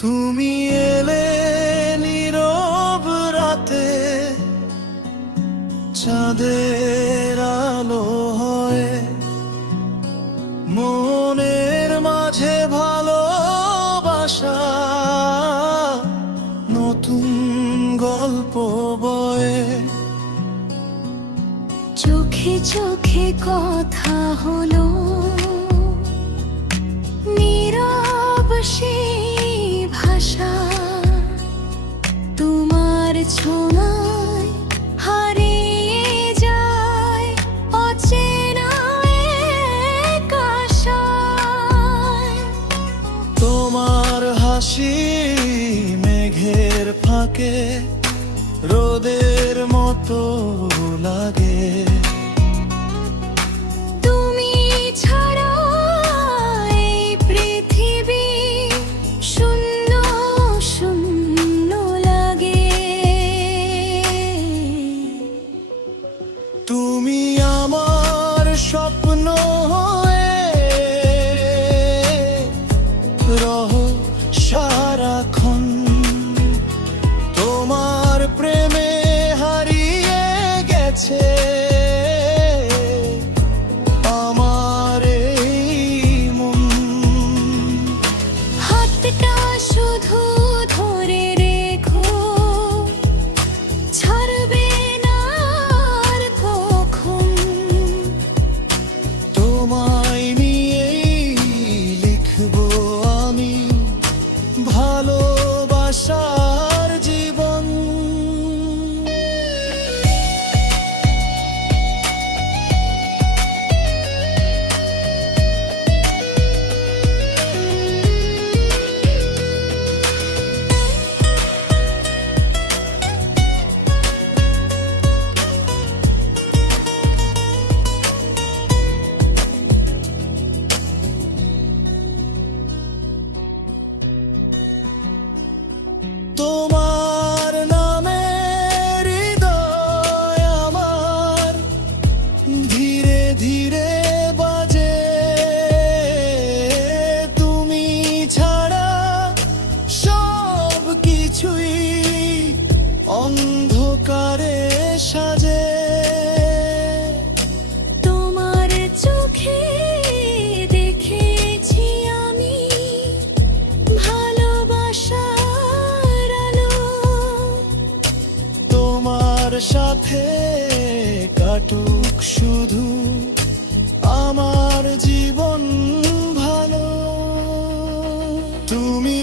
তুমি এলে নীরব রাতে, চাঁদের আলো হয়। মনের মাঝে ভালোবাসা, নতুন গল্প বয়ে। চোখে চোখে কথা হলো, নীরব সে ভাষা তোমার ছোঁয়ায় হারিয়ে যায় অচেনা এক তোমার হাসি মেঘের ফাঁকে রোদের মতো লাগে। তুমি আমার স্বপ্ন তোমার সাথে কাটুক শুধু আমার জীবন ভালো। তুমি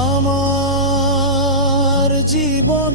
আমার জীবন